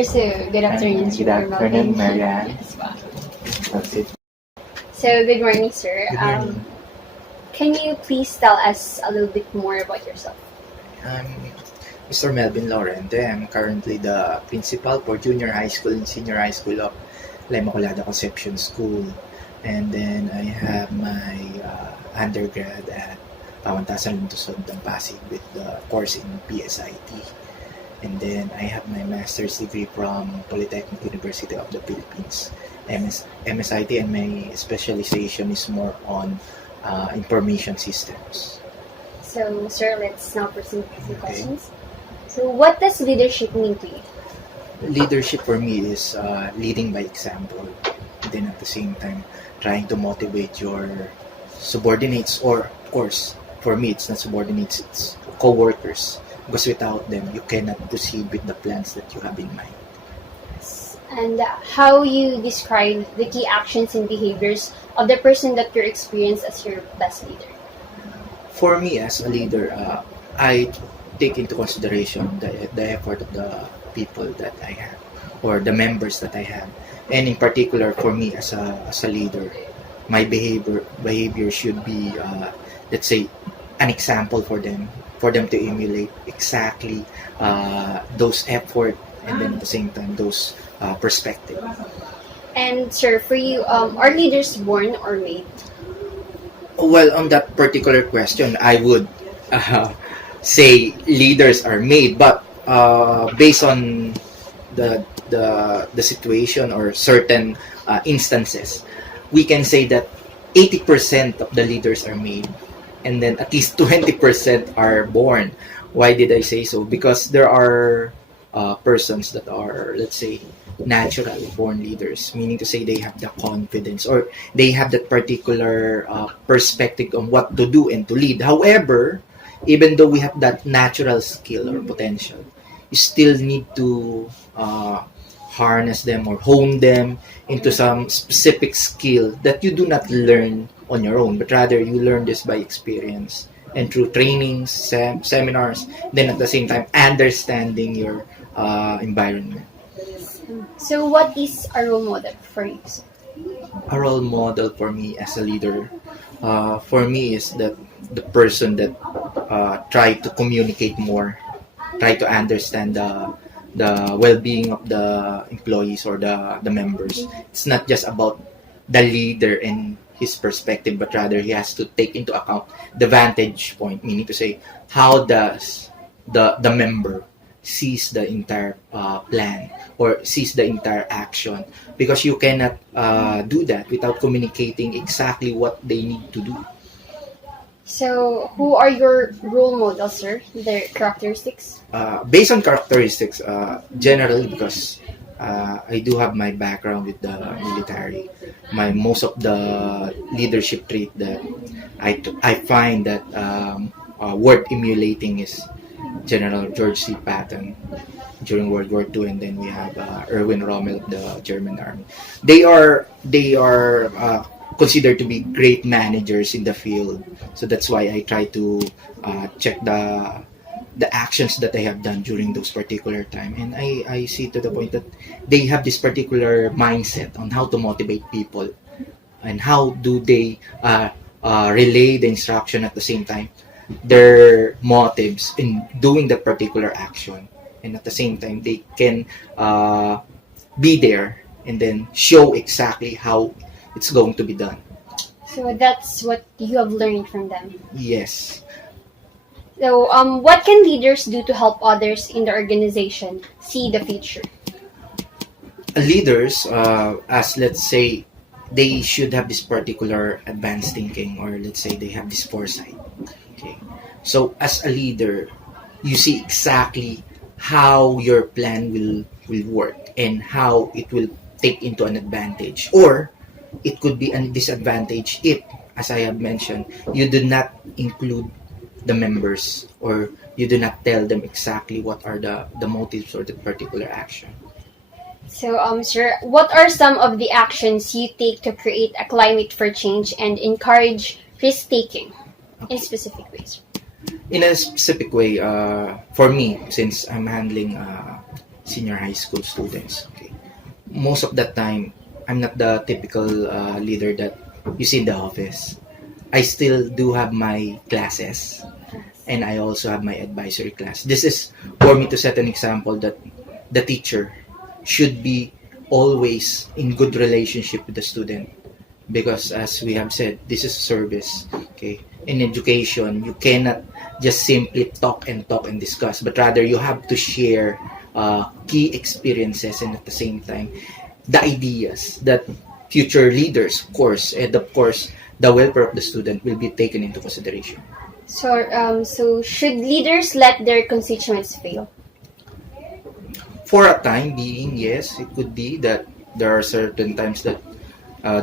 So, good afternoon, Good Sir afternoon, Melvin. Marianne. Yes, po. That's it. So, good morning, sir. Good morning. Can you please tell us a little bit more about yourself? I'm Mr. Melvin Lorente. I'm currently the principal for junior high school and senior high school of La Immaculada Conception School. And then I have my undergrad at Pamantasan Luntuson, Pasig with the course in PSIT. And then I have my master's degree from Polytechnic University of the Philippines, MSIT, and my specialization is more on information systems. So, sir, let's now proceed with some Okay. questions. So, what does leadership mean to you? Leadership for me is leading by example, and then at the same time trying to motivate your subordinates, or of course, for me, it's not subordinates, it's co-workers. Because without them, you cannot proceed with the plans that you have in mind. And how you describe the key actions and behaviors of the person that you experience as your best leader? For me, as a leader, I take into consideration the effort of the people that I have, or the members that I have. And in particular, for me as a leader, my behavior should be, let's say, an example for them to emulate exactly those effort, and then at the same time those perspective. And, sir, for you, are leaders born or made? Well, on that particular question, I would say leaders are made, but based on the situation or certain instances, we can say that 80% of the leaders are made, and then at least 20% are born. Why did I say so? Because there are persons that are, let's say, naturally born leaders, meaning to say they have the confidence, or they have that particular perspective on what to do and to lead. However, even though we have that natural skill or potential, you still need to harness them or hone them into some specific skill that you do not learn on your own, but rather you learn this by experience and through trainings, seminars, then at the same time understanding your environment. So, what is a role model for you, sir? A role model for me as a leader, for me, is that the person that try to communicate more, try to understand the well-being of the employees or the members. It's not just about the leader and his perspective, but rather he has to take into account the vantage point, meaning to say, how does the member sees the entire plan or sees the entire action, because you cannot do that without communicating exactly what they need to do. So, who are your role models, sir? Their characteristics? Based on characteristics, generally, because I do have my background with the military, my most of the leadership trait that I find that worth emulating is General George C. Patton during World War II, and then we have Erwin Rommel of the German Army. They are considered to be great managers in the field. So that's why I try to check the actions that they have done during those particular time, and I see to the point that they have this particular mindset on how to motivate people and how do they relay the instruction at the same time, their motives in doing that particular action, and at the same time they can be there and then show exactly how it's going to be done. So, that's what you have learned from them. Yes. So, what can leaders do to help others in the organization see the future? Leaders, as let's say, they should have this particular advanced thinking, or let's say they have this foresight. Okay, so as a leader, you see exactly how your plan will work and how it will take into an advantage, or it could be a disadvantage if, as I have mentioned, you do not include the members, or you do not tell them exactly what are the motives or the particular action. So, sir, what are some of the actions you take to create a climate for change and encourage risk-taking in specific ways? In a specific way, for me, since I'm handling senior high school students. Okay, most of the time, I'm not the typical leader that you see in the office. I still do have my classes, and I also have my advisory class. This is for me to set an example that the teacher should be always in good relationship with the student, because as we have said, this is service. Okay, in education you cannot just simply talk and discuss, but rather you have to share key experiences, and at the same time the ideas that future leaders, of course, and of course the welfare of the student will be taken into consideration. So should leaders let their constituents fail? For a time being, yes, it could be that there are certain times that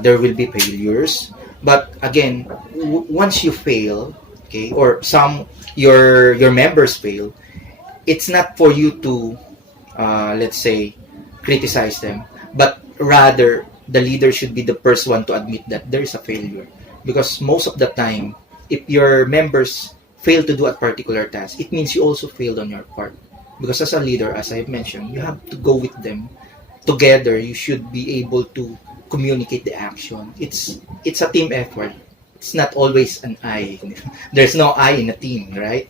there will be failures. But again, once you fail, okay, or your members fail, it's not for you to let's say criticize them, but rather the leader should be the first one to admit that there is a failure. Because most of the time, if your members fail to do a particular task, it means you also failed on your part. Because as a leader, as I've mentioned, you have to go with them together. You should be able to communicate the action. It's a team effort. It's not always an I. There's no I in a team, right?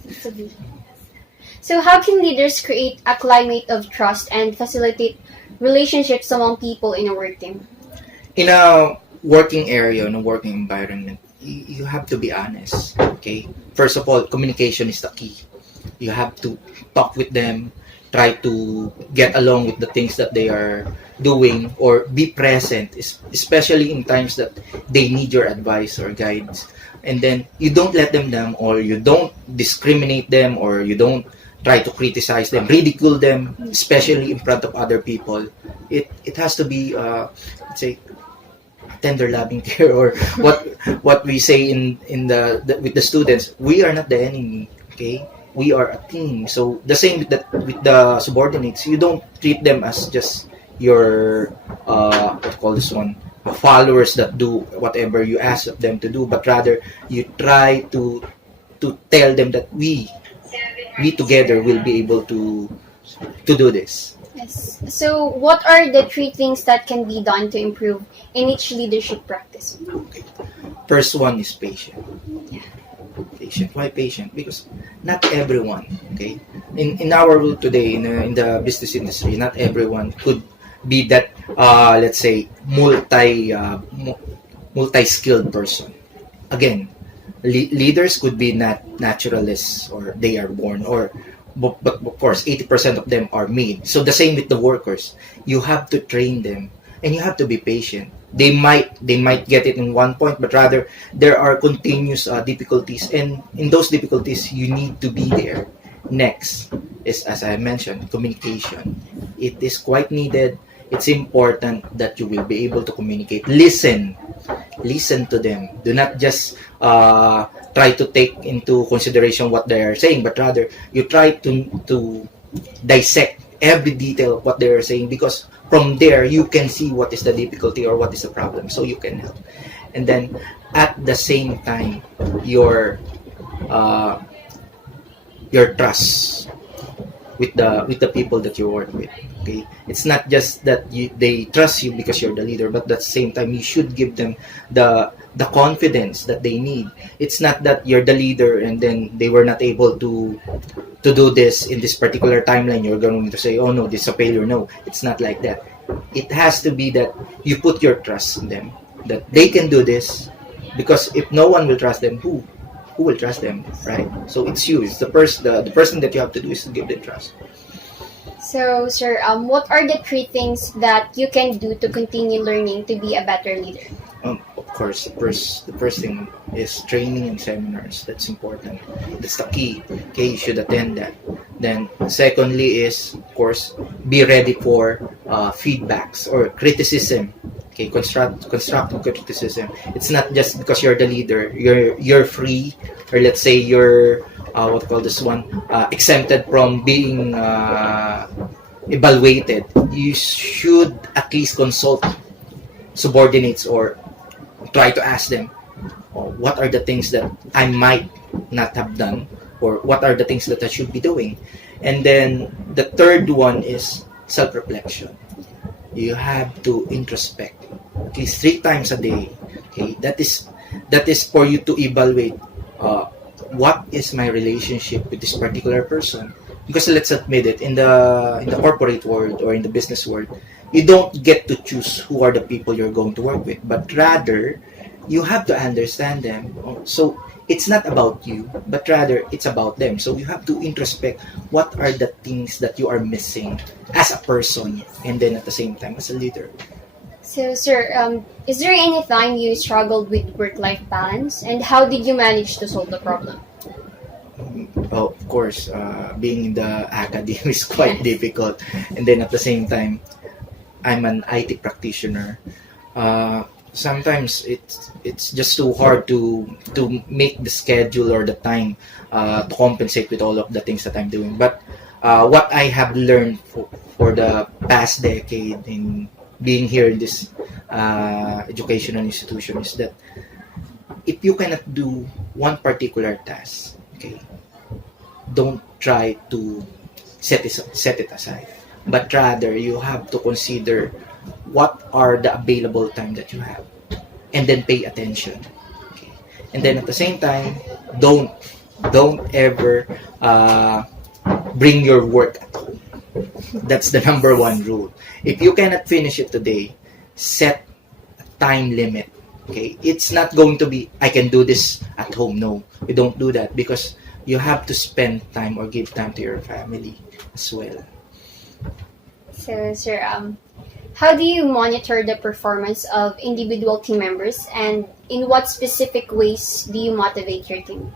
So how can leaders create a climate of trust and facilitate relationships among people in a work team? In a working area, in a working environment, you have to be honest. Okay. First of all, communication is the key. You have to talk with them, try to get along with the things that they are doing, or be present, especially in times that they need your advice or guidance. And then you don't let them down, or you don't discriminate them, or you don't try to criticize them, ridicule them, especially in front of other people. It has to be let's say tender loving care, or what we say in the with the students. We are not the enemy. Okay, we are a team. So the same with the subordinates. You don't treat them as just your what call this one, followers that do whatever you ask of them to do, but rather you try to tell them that we together will be able to do this. Yes. So what are the three things that can be done to improve in each leadership practice? Okay. First one is patient. Patient. Why patient? Because not everyone, okay, in our world today, in the business industry, not everyone could be that let's say multi-skilled person. Again, leaders could be not naturalists, or they are born, or but of course 80% of them are made. So the same with the workers. You have to train them, and you have to be patient. They might get it in one point, but rather there are continuous difficulties, and in those difficulties you need to be there. Next is, as I mentioned, communication. It is quite needed. It's important that you will be able to communicate. Listen to them. Do not just try to take into consideration what they are saying, but rather you try to dissect every detail of what they are saying, because from there you can see what is the difficulty or what is the problem, so you can help. And then at the same time, your trust with the people that you work with. Okay, it's not just that they trust you because you're the leader, but at the same time you should give them the confidence that they need. It's not that you're the leader and then they were not able to do this in this particular timeline, you're going to say, oh no, this is a failure. No, it's not like that. It has to be that you put your trust in them, that they can do this, because if no one will trust them, who will trust them, right? So it's you. It's the person that you have to do is to give them trust. So, sir, what are the three things that you can do to continue learning to be a better leader? Of course, the first thing is training and seminars. That's important. That's the key. Okay, you should attend that. Then, secondly is, of course, be ready for feedbacks or criticism. Okay, constructive criticism. It's not just because you're the leader. You're free, or let's say you're what call this one, exempted from being evaluated. You should at least consult subordinates, or try to ask them, what are the things that I might not have done, or what are the things that I should be doing. And then the third one is self-reflection. You have to introspect at least 3 times a day. Okay, that is for you to evaluate what is my relationship with this particular person. Because let's admit it, in the corporate world or in the business world, you don't get to choose who are the people you're going to work with, but rather you have to understand them. So it's not about you, but rather it's about them. So you have to introspect what are the things that you are missing as a person, and then at the same time as a leader. So, sir, is there any time you struggled with work-life balance, and how did you manage to solve the problem? Oh, of course, being in the academy is quite difficult, and then at the same time, I'm an IT practitioner. Sometimes it's just too hard to make the schedule or the time to compensate with all of the things that I'm doing. But what I have learned for the past decade in being here in this educational institution is that if you cannot do one particular task, okay, don't try to set it aside, but rather you have to consider what are the available time that you have, and then pay attention. Okay, and then at the same time, don't don't ever bring your work at home. That's the number one rule. If you cannot finish it today, set a time limit. Okay, it's not going to be I can do this at home. No, you don't do that, because you have to spend time or give time to your family as well. So, sir, how do you monitor the performance of individual team members, and in what specific ways do you motivate your team?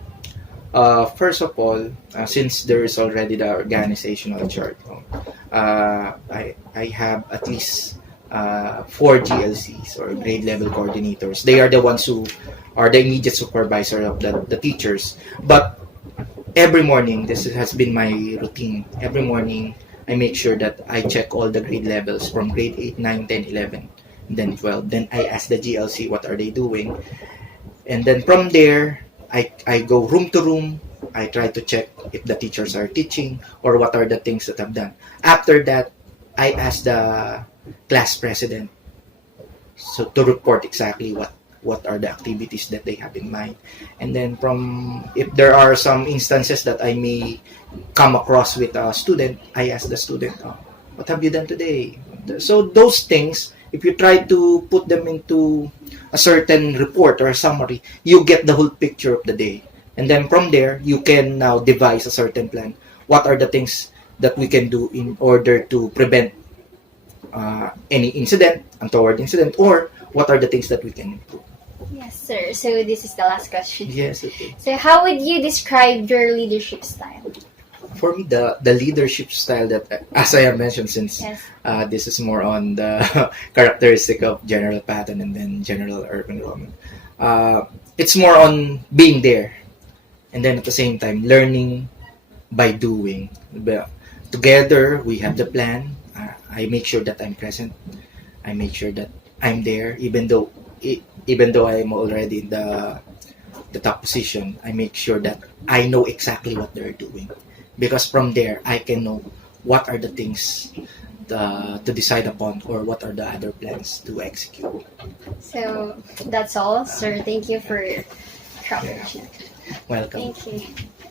First of all, since there is already the organizational chart, I have at least 4 GLCs, or grade level coordinators. They are the ones who are the immediate supervisor of the teachers. But every morning, this has been my routine. Every morning, I make sure that I check all the grade levels from grade 8, 9, 10, 11, and then 12. Then I ask the GLC what are they doing. And then from there, I go room to room. I try to check if the teachers are teaching or what are the things that I've done. After that, I ask the class president so to report exactly what are the activities that they have in mind. And then from if there are some instances that I may come across with a student, I ask the student, oh, what have you done today? So those things, if you try to put them into a certain report or a summary, you get the whole picture of the day. And then from there, you can now devise a certain plan. What are the things that we can do in order to prevent any incident, untoward incident, or what are the things that we can improve? Yes, sir. So this is the last question. Yes, okay. So how would you describe your leadership style? For me, the leadership style that, as I have mentioned, since Yes. this is more on the characteristic of General Patton and then General Urban Roman, it's more on being there, and then at the same time learning by doing. Together, we have the plan. I make sure that I'm present. I make sure that I'm there, even though I'm already in the top position. I make sure that I know exactly what they're doing, because from there I can know what are the things to decide upon, or what are the other plans to execute. So that's all, sir. Thank you for your coverage. Welcome. Thank you.